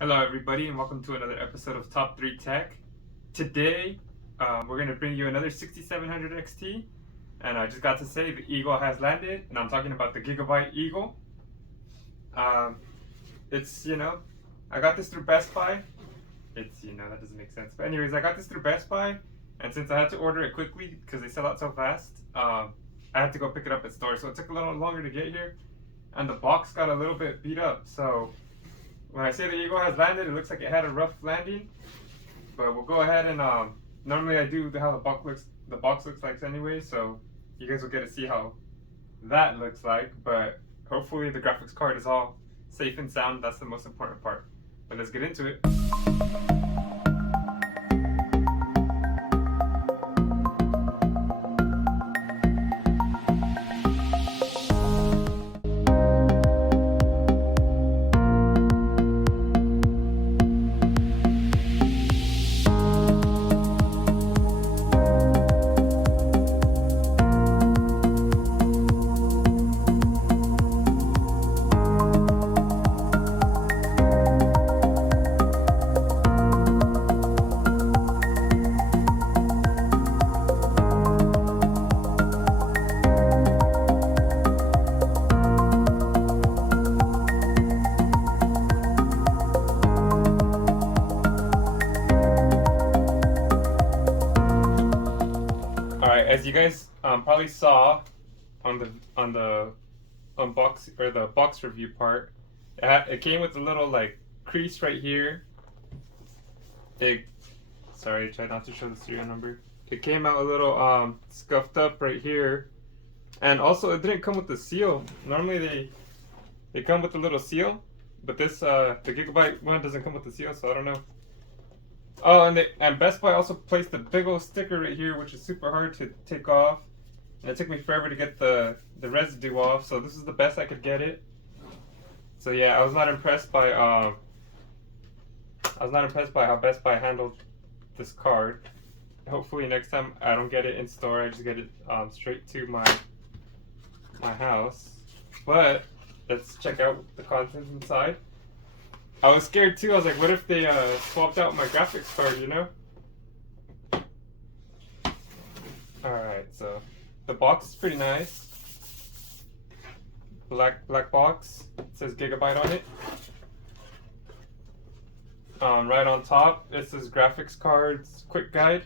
Hello everybody and welcome to another episode of Top3Tech. Today we're going to bring you another 6700 XT, and I just got to say the Eagle has landed, and I'm talking about the Gigabyte Eagle. It's, I got this through Best Buy. That doesn't make sense. But anyways, I got this through Best Buy, and since I had to order it quickly because they sell out so fast, I had to go pick it up at store, so it took a little longer to get here, and the box got a little bit beat up, so when I say the Eagle has landed, it looks like it had a rough landing, but we'll go ahead and normally I do how the box looks like anyway, so you guys will get to see how that looks like. But hopefully the graphics card is all safe and sound. That's the most important part. But let's get into it. Alright, as you guys probably saw on the unbox or the box review part, it came with a little like crease right here. Sorry, try not to show the serial number. It came out a little scuffed up right here, and also it didn't come with the seal. Normally they come with a little seal, but this the Gigabyte one doesn't come with the seal, so I don't know. Oh, and Best Buy also placed a big old sticker right here, which is super hard to take off, and it took me forever to get the residue off. So this is the best I could get it. So yeah, I was not impressed by how Best Buy handled this card. Hopefully next time I don't get it in store, I just get it straight to my house. But let's check out the contents inside. I was scared too. I was like, what if they swapped out my graphics card, Alright, so the box is pretty nice. Black box. It says Gigabyte on it. Right on top, it says graphics cards quick guide.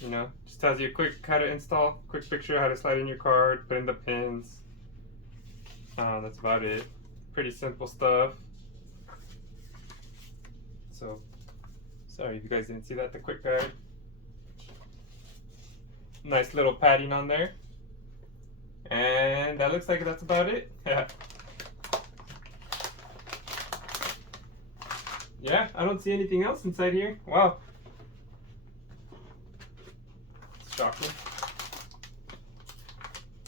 Just tells you quick how to install, quick picture how to slide in your card, put in the pins. That's about it. Pretty simple stuff. So, sorry if you guys didn't see that, the quick guide. Nice little padding on there. And that looks like that's about it. Yeah, I don't see anything else inside here. Wow. It's shocking.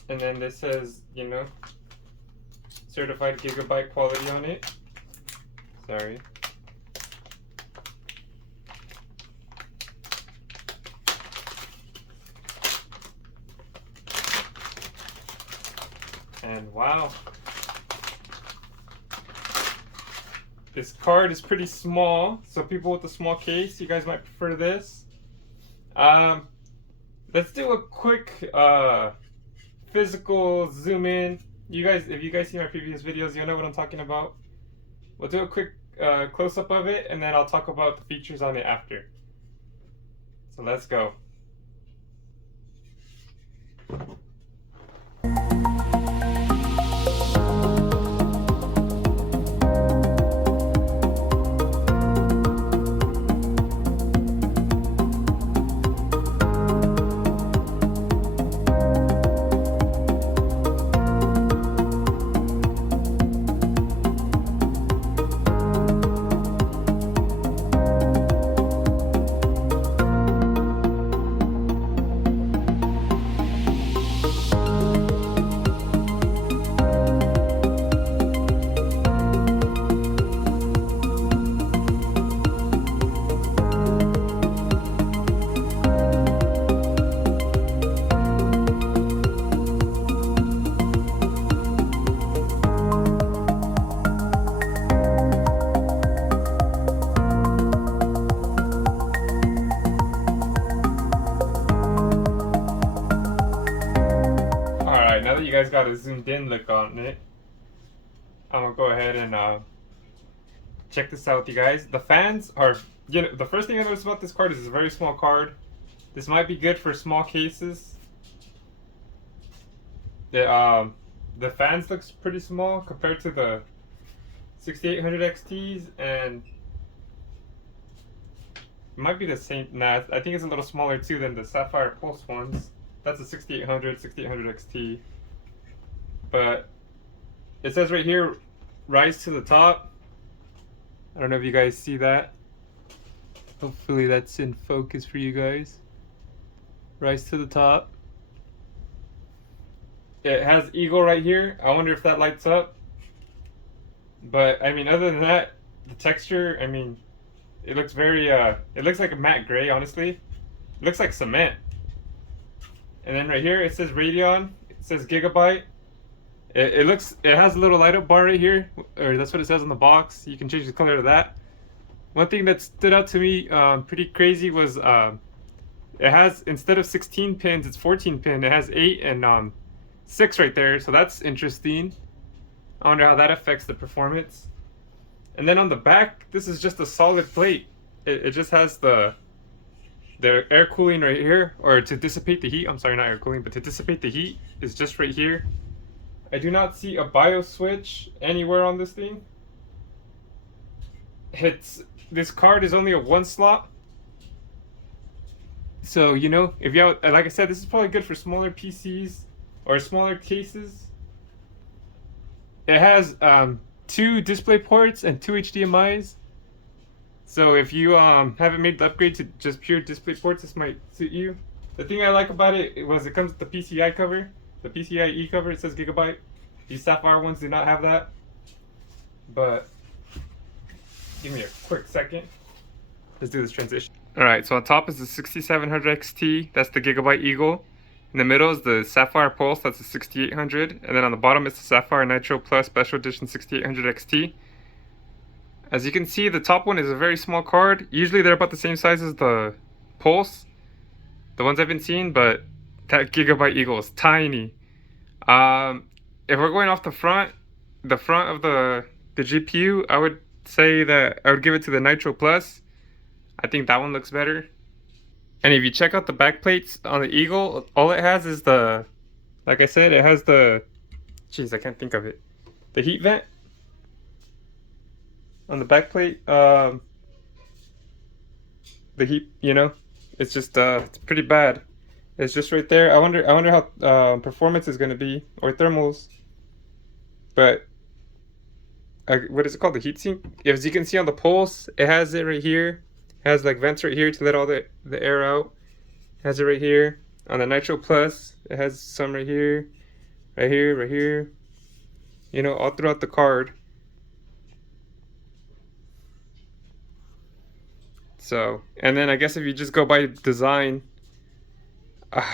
And then this says, certified Gigabyte quality on it. Sorry. And wow, this card is pretty small, so people with a small case, you guys might prefer this. Let's do a quick physical zoom in. If you guys see my previous videos, you'll know what I'm talking about. We'll do a quick close-up of it, and then I'll talk about the features on it after. So let's go. got a zoomed in look on it. I'm gonna go ahead and check this out with you guys. The fans are, you know, the first thing I noticed about this card is it's a very small card. This might be good for small cases. The fans looks pretty small compared to the 6800 XTs, and it might be the same. Nah, I think it's a little smaller too than the Sapphire Pulse ones. That's a 6800 XT. But it says right here, rise to the top. I don't know if you guys see that. Hopefully that's in focus for you guys. Rise to the top. It has Eagle right here. I wonder if that lights up. But I mean, other than that, the texture, I mean, it looks very, it looks like a matte gray, honestly. It looks like cement. And then right here, it says Radeon. It says Gigabyte. It has a little light up bar right here, or that's what it says on the box. You can change the color to that. One thing that stood out to me pretty crazy was it has, instead of 16 pins, it's 14 pin. It has 8 and 6 right there, so that's interesting. I wonder how that affects the performance. And then on the back, this is just a solid plate. It just has the air cooling right here, or to dissipate the heat. I'm sorry, not air cooling, but to dissipate the heat is just right here. I do not see a BIOS switch anywhere on this thing. This card is only a 1 slot. So, you know, if you have, like I said, this is probably good for smaller PCs or smaller cases. It has 2 display ports and 2 HDMIs. So if you haven't made the upgrade to just pure display ports, this might suit you. The thing I like about it was it comes with the PCI cover. The PCIe cover, it says Gigabyte. These Sapphire ones do not have that. But give me a quick second. Let's do this transition. Alright, so on top is the 6700 XT. That's the Gigabyte Eagle. In the middle is the Sapphire Pulse. That's the 6800. And then on the bottom is the Sapphire Nitro Plus Special Edition 6800 XT. As you can see, the top one is a very small card. Usually they're about the same size as the Pulse, the ones I've been seeing, but that Gigabyte Eagle is tiny. If we're going off the front of the GPU, I would say that I would give it to the Nitro Plus. I think that one looks better. And if you check out the back plates on the Eagle, all it has is the, like I said, it has the, jeez, I can't think of it. The heat vent on the back plate. The heat, you know, it's just, it's pretty bad. It's just right there. I wonder how performance is going to be, or thermals. But what is it called? The heatsink. As you can see on the Pulse, it has it right here. It has like vents right here to let all the air out. It has it right here. On the Nitro Plus, it has some right here, right here, right here. You know, all throughout the card. So, and then I guess if you just go by design,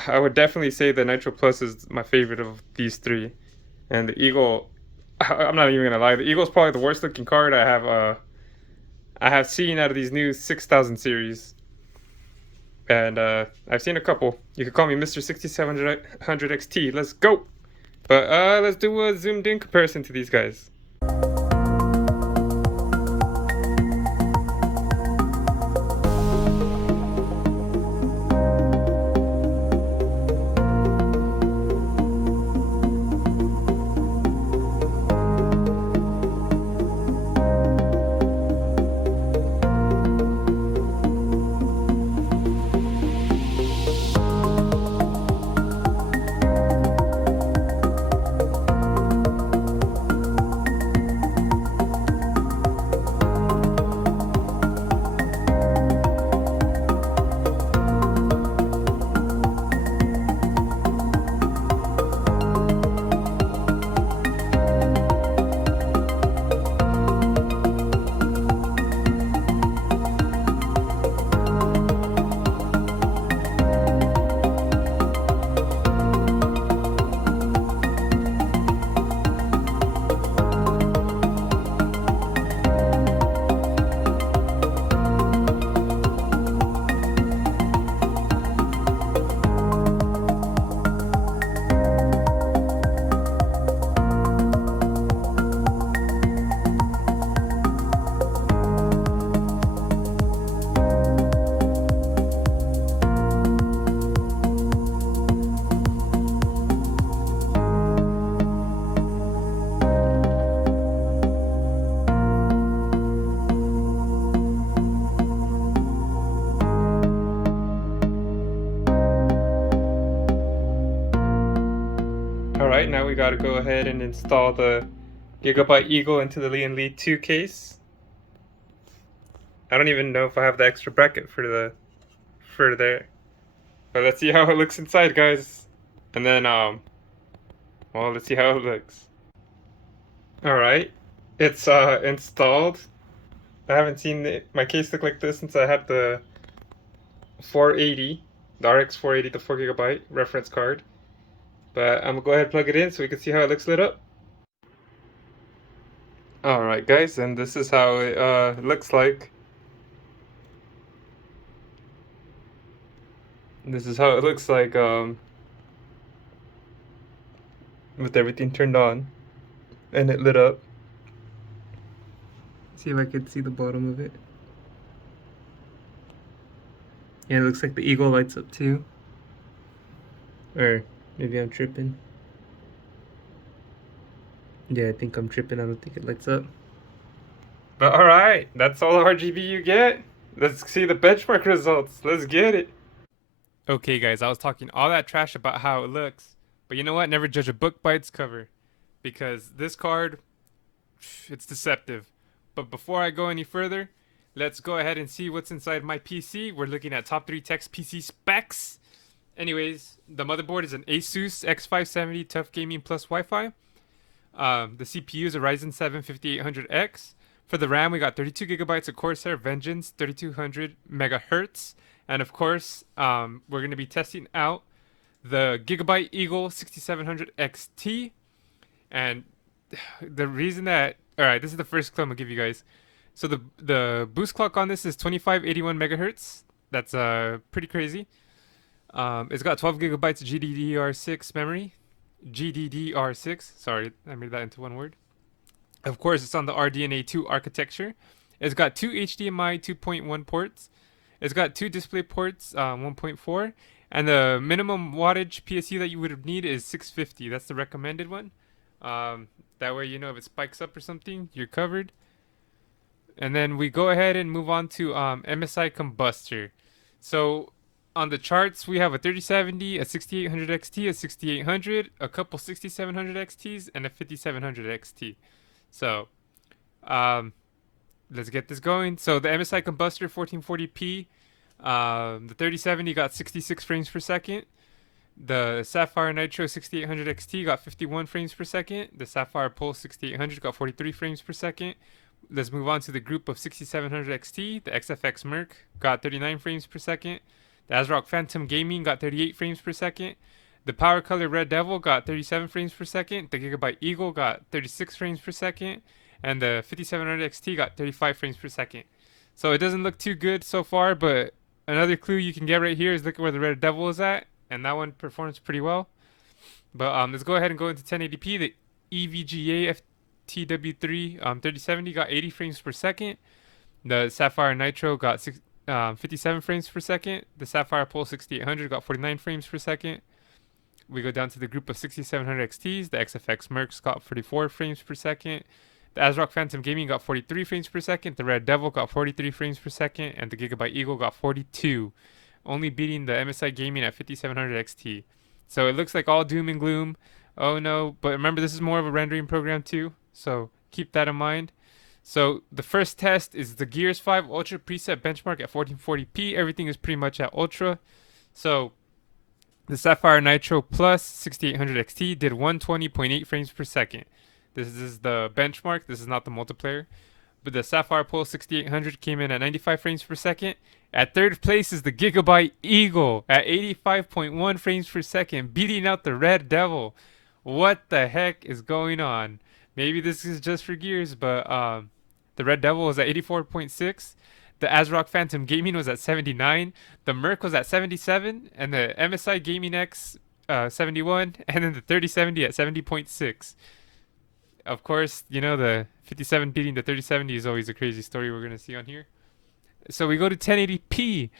I would definitely say the Nitro Plus is my favorite of these 3. And the Eagle, I'm not even gonna lie, the Eagle is probably the worst looking card I have seen out of these new 6000 series. And I've seen a couple. You could call me Mr. 6700 XT. Let's go. But let's do a zoomed in comparison to these guys. gotta go ahead and install the Gigabyte Eagle into the Lian Li 2 case. I don't even know if I have the extra bracket for there. But let's see how it looks inside, guys. And then well, let's see how it looks. Alright. It's installed. I haven't seen my case look like this since I had the 480, the RX 480, the 4GB reference card. But I'm gonna go ahead and plug it in so we can see how it looks lit up. Alright guys, and this is how it looks like. This is how it looks like with everything turned on and it lit up. See if I could see the bottom of it. Yeah, it looks like the Eagle lights up too. Or maybe I'm tripping. Yeah, I think I'm tripping. I don't think it lights up. But alright, that's all the RGB you get. Let's see the benchmark results. Let's get it. Okay guys, I was talking all that trash about how it looks. But you know what? Never judge a book by its cover. Because this card, it's deceptive. But before I go any further, let's go ahead and see what's inside my PC. We're looking at Top3Tech's PC specs. Anyways, the motherboard is an Asus X570 Tough Gaming Plus Wi-Fi. The CPU is a Ryzen 7 5800X. For the RAM, we got 32 gigabytes of Corsair Vengeance 3200 megahertz. And of course, we're going to be testing out the Gigabyte Eagle 6700 XT. And the reason that... Alright, this is the first clue I'm going to give you guys. So the boost clock on this is 2581 megahertz. That's pretty crazy. It's got 12 gigabytes GDDR6 memory. GDDR6. Sorry, I made that into one word. Of course, it's on the RDNA 2 architecture. It's got two HDMI 2.1 ports. It's got two display ports, 1.4. And the minimum wattage PSU that you would need is 650. That's the recommended one. That way, you know, if it spikes up or something, you're covered. And then we go ahead and move on to MSI Combustor. So on the charts, we have a 3070, a 6800 XT, a 6800, a couple 6700 XTs, and a 5700 XT. So let's get this going. So the MSI Combustor 1440p, the 3070 got 66 frames per second. The Sapphire Nitro 6800 XT got 51 frames per second. The Sapphire Pulse 6800 got 43 frames per second. Let's move on to the group of 6700 XT. The XFX Merc got 39 frames per second. The ASRock Phantom Gaming got 38 frames per second. The Power Color Red Devil got 37 frames per second. The Gigabyte Eagle got 36 frames per second. And the 5700 XT got 35 frames per second. So it doesn't look too good so far, but another clue you can get right here is look at where the Red Devil is at. And that one performs pretty well. But let's go ahead and go into 1080p. The EVGA FTW3 3070 got 80 frames per second. The Sapphire Nitro got 57 frames per second. The Sapphire Pulse 6800 got 49 frames per second. We go down to the group of 6700 XTs. The XFX Mercs got 44 frames per second. The ASRock Phantom Gaming got 43 frames per second. The Red Devil got 43 frames per second. And the Gigabyte Eagle got 42. Only beating the MSI Gaming at 5700 XT. So it looks like all doom and gloom. Oh no, but remember this is more of a rendering program too. So keep that in mind. So the first test is the Gears 5 Ultra preset benchmark at 1440p. Everything is pretty much at Ultra. So the Sapphire Nitro Plus 6800 XT did 120.8 frames per second. This is the benchmark. This is not the multiplayer. But the Sapphire Pulse 6800 came in at 95 frames per second. At third place is the Gigabyte Eagle at 85.1 frames per second, beating out the Red Devil. What the heck is going on? Maybe this is just for Gears, but the Red Devil was at 84.6. The ASRock Phantom Gaming was at 79. The Merc was at 77. And the MSI Gaming X 71. And then the 3070 at 70.6. Of course, you know, the 57 beating the 3070 is always a crazy story we're going to see on here. So we go to 1080p,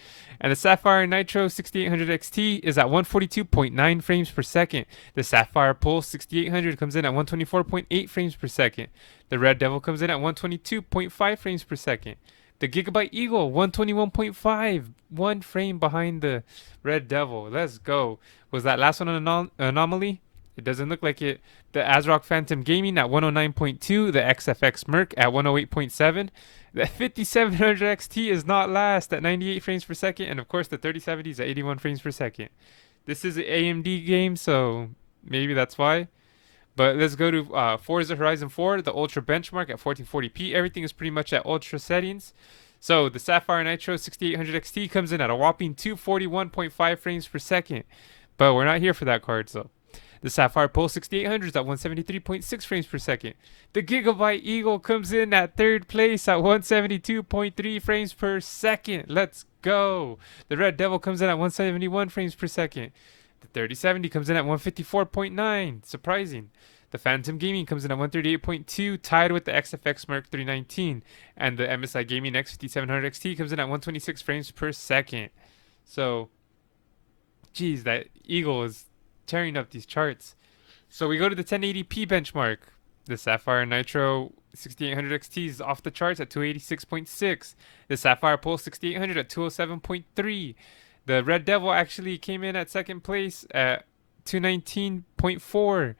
and the Sapphire Nitro 6800 XT is at 142.9 frames per second. The Sapphire Pulse 6800 comes in at 124.8 frames per second. The Red Devil comes in at 122.5 frames per second. The Gigabyte Eagle 121.5, 1 frame behind the Red Devil. Let's go. Was that last one an anomaly? It doesn't look like it. The ASRock Phantom Gaming at 109.2. The XFX Merc at 108.7. The 5700 XT is not last at 98 frames per second. And of course, the 3070 is at 81 frames per second. This is an AMD game, so maybe that's why. But let's go to Forza Horizon 4, the Ultra benchmark at 1440p. Everything is pretty much at Ultra settings. So the Sapphire Nitro 6800 XT comes in at a whopping 241.5 frames per second. But we're not here for that card, so. The Sapphire Pulse 6800 is at 173.6 frames per second. The Gigabyte Eagle comes in at third place at 172.3 frames per second. Let's go. The Red Devil comes in at 171 frames per second. The 3070 comes in at 154.9. Surprising. The Phantom Gaming comes in at 138.2, tied with the XFX Merc 319. And the MSI Gaming X5700 XT comes in at 126 frames per second. So, geez, that Eagle is tearing up these charts. So we go to the 1080p benchmark. The Sapphire Nitro 6800 XT is off the charts at 286.6. The Sapphire Pulse 6800 at 207.3. The Red Devil actually came in at second place at 219.4.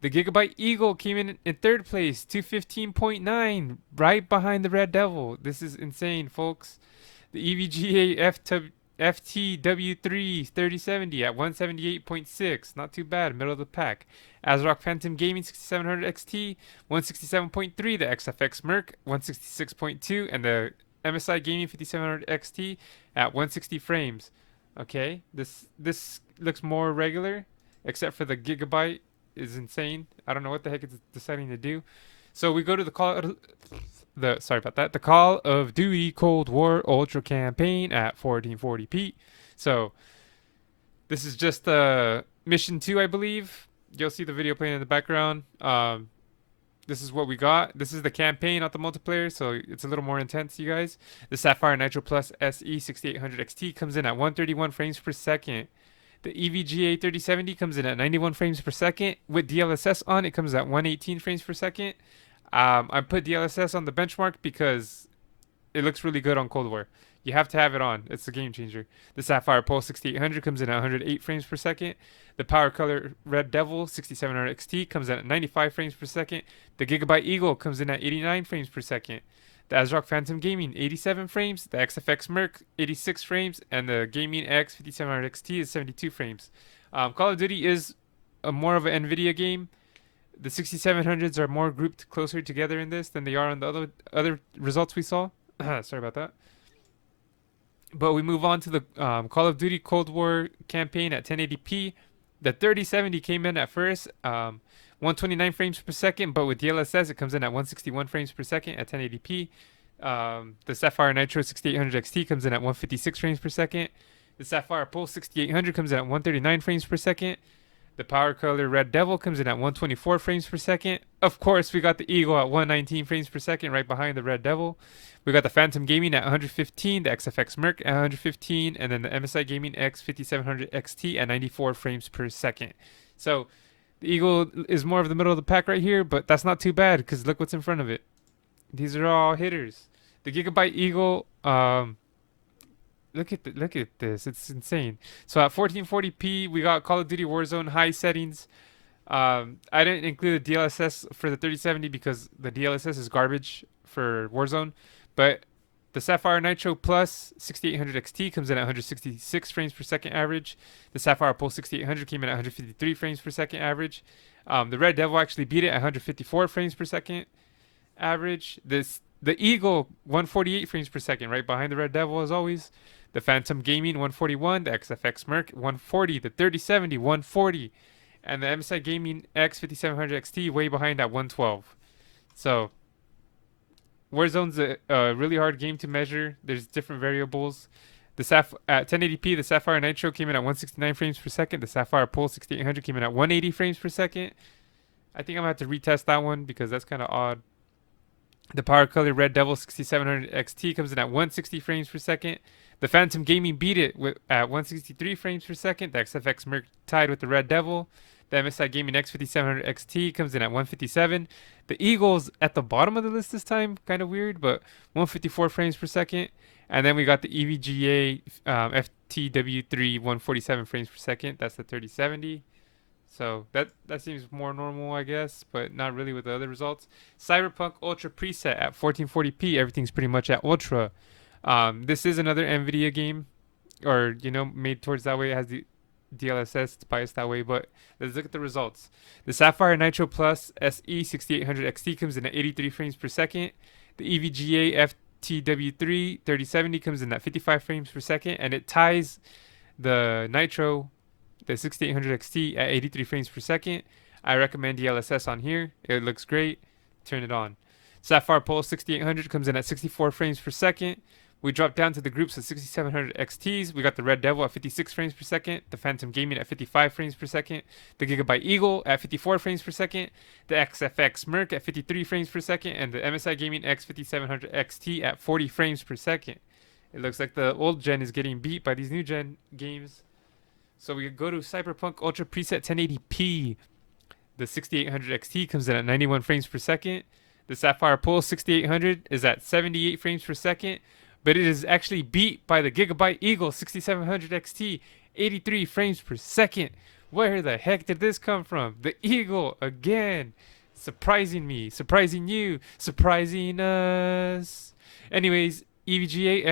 The Gigabyte Eagle came in third place, 215.9, right behind the Red Devil. This is insane, folks. The EVGA FTW3 3070 at 178.6. Not too bad, middle of the pack. ASRock Phantom Gaming 6700 XT, 167.3. The XFX Merc, 166.2. And the MSI Gaming 5700 XT at 160 frames. Okay, this looks more regular, except for the Gigabyte is insane. I don't know what the heck it's deciding to do. So we go to the Call of Duty Cold War Ultra campaign at 1440p. So this is just mission 2, I believe. You'll see the video playing in the background. This is what we got. This is the campaign, not the multiplayer, so it's a little more intense, you guys. The Sapphire Nitro Plus SE 6800 XT comes in at 131 frames per second. The EVGA 3070 comes in at 91 frames per second. With DLSS on, it comes at 118 frames per second. I put DLSS on the benchmark because it looks really good on Cold War. You have to have it on. It's a game changer. The Sapphire Pulse 6800 comes in at 108 frames per second. The Power Color Red Devil 6700 XT comes in at 95 frames per second. The Gigabyte Eagle comes in at 89 frames per second. The ASRock Phantom Gaming 87 frames. The XFX Merc 86 frames. And the Gaming X 5700 XT is 72 frames. Call of Duty is more of an NVIDIA game. The 6700s are more grouped closer together in this than they are on the other results we saw. Sorry about that. But we move on to the Call of Duty Cold War campaign at 1080p. The 3070 came in at first, 129 frames per second, but with DLSS it comes in at 161 frames per second at 1080p. The Sapphire Nitro 6800 XT comes in at 156 frames per second. The Sapphire Pulse 6800 comes in at 139 frames per second. The Power Color Red Devil comes in at 124 frames per second. Of course, we got the Eagle at 119 frames per second, right behind the Red Devil. We got the Phantom Gaming at 115, the XFX Merc at 115, and then the MSI Gaming X 5700 XT at 94 frames per second. So the Eagle is more of the middle of the pack right here, but that's not too bad because look what's in front of it. These are all hitters. The Gigabyte Eagle, look at this. It's insane. So at 1440p, we got Call of Duty Warzone high settings. I didn't include the DLSS for the 3070 because the DLSS is garbage for Warzone. But the Sapphire Nitro Plus 6800 XT comes in at 166 frames per second average. The Sapphire Pulse 6800 came in at 153 frames per second average. The Red Devil actually beat it at 154 frames per second average. The Eagle 148 frames per second, right behind the Red Devil as always. The Phantom Gaming 141, the XFX Merc 140, the 3070 140, and the MSI Gaming X 5700 XT way behind at 112. So Warzone's a really hard game to measure. There's different variables. At 1080p, the Sapphire Nitro came in at 169 frames per second. The Sapphire Pulse 6800 came in at 180 frames per second. I think I'm going to have to retest that one because that's kind of odd. The Power Color Red Devil 6700 XT comes in at 160 frames per second. The Phantom Gaming beat it at 163 frames per second. The XFX Merc tied with the Red Devil. The MSI Gaming X 5700 XT comes in at 157. The Eagle's at the bottom of the list this time. Kind of weird, but 154 frames per second. And then we got the EVGA FTW3 147 frames per second. That's the 3070. So that seems more normal, I guess, but not really with the other results. Cyberpunk Ultra preset at 1440p. Everything's pretty much at ultra. This is another NVIDIA game, or made towards that way. It has the DLSS. It's biased that way, but let's look at the results. The Sapphire Nitro Plus SE 6800 XT comes in at 83 frames per second. The EVGA FTW3 3070 comes in at 55 frames per second, and it ties the Nitro, the 6800 XT, at 83 frames per second. I recommend DLSS on here. It looks great. Turn it on. Sapphire Pulse 6800 comes in at 64 frames per second. We dropped down to the groups of 6700 XTs. We got the Red Devil at 56 frames per second, the Phantom Gaming at 55 frames per second, the Gigabyte Eagle at 54 frames per second, the XFX Merc at 53 frames per second, and the MSI Gaming X5700 XT at 40 frames per second. It looks like the old gen is getting beat by these new gen games. So we go to Cyberpunk Ultra Preset 1080p. The 6800 XT comes in at 91 frames per second. The Sapphire Pulse 6800 is at 78 frames per second, but it is actually beat by the Gigabyte Eagle 6700 XT, 83 frames per second. Where the heck did this come from? The Eagle again, surprising me, surprising you, surprising us. Anyways, EVGA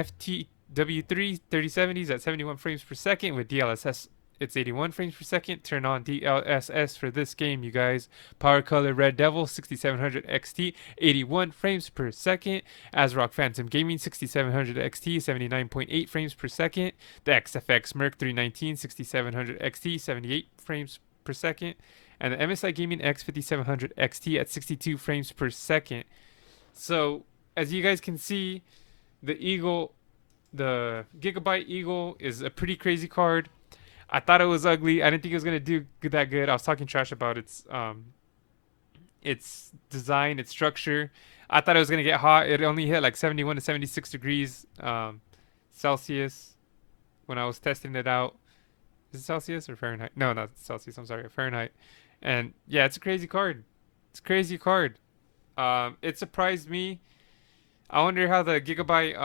FTW3 3070s at 71 frames per second with DLSS. It's 81 frames per second. Turn on DLSS for this game, you guys. Power Color Red Devil 6700 XT, 81 frames per second. ASRock Phantom Gaming 6700 XT, 79.8 frames per second. The XFX Merc 319 6700 XT, 78 frames per second. And the MSI Gaming X5700 XT at 62 frames per second. So, as you guys can see, the Gigabyte Eagle is a pretty crazy card. I thought it was ugly. I didn't think it was gonna do that good. I was talking trash about its design, its structure. I thought it was gonna get hot. It only hit like 71 to 76 degrees Celsius when I was testing it out. Is it Celsius or Fahrenheit? No, not Celsius. I'm sorry, Fahrenheit. And yeah, it's a crazy card. It's a crazy card. It surprised me. I wonder how the Gigabyte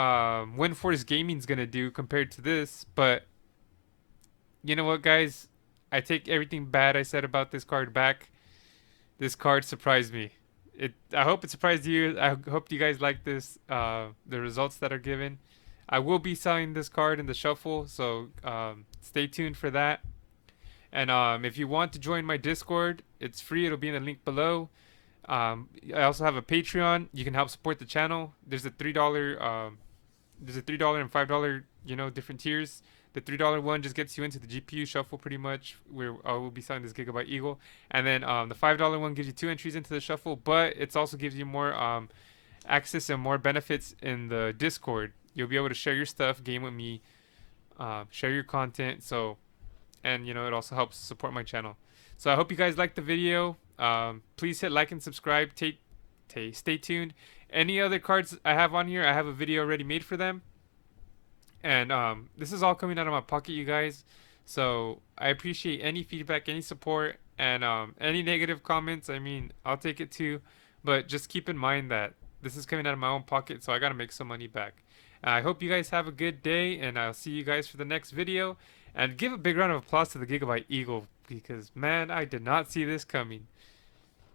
WindForce Gaming's gonna do compared to this, but you know what, guys? I take everything bad I said about this card back. This card surprised me. I hope it surprised you. I hope you guys like this. The results that are given. I will be selling this card in the shuffle, so stay tuned for that. And if you want to join my Discord, it's free. It'll be in the link below. I also have a Patreon. You can help support the channel. There's a $3. There's a $3 and $5. Different tiers. The $3 one just gets you into the GPU shuffle pretty much. I will be selling this Gigabyte Eagle. And then the $5 one gives you 2 entries into the shuffle, but it also gives you more access and more benefits in the Discord. You'll be able to share your stuff, game with me, share your content. And it also helps support my channel. So I hope you guys liked the video. Please hit like and subscribe. Stay tuned. Any other cards I have on here, I have a video already made for them. And this is all coming out of my pocket, you guys. So I appreciate any feedback, any support, and any negative comments. I mean, I'll take it too. But just keep in mind that this is coming out of my own pocket, so I got to make some money back. I hope you guys have a good day, and I'll see you guys for the next video. And give a big round of applause to the Gigabyte Eagle, because, man, I did not see this coming.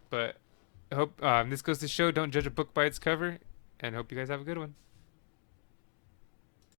But I hope this goes to show, don't judge a book by its cover, and hope you guys have a good one.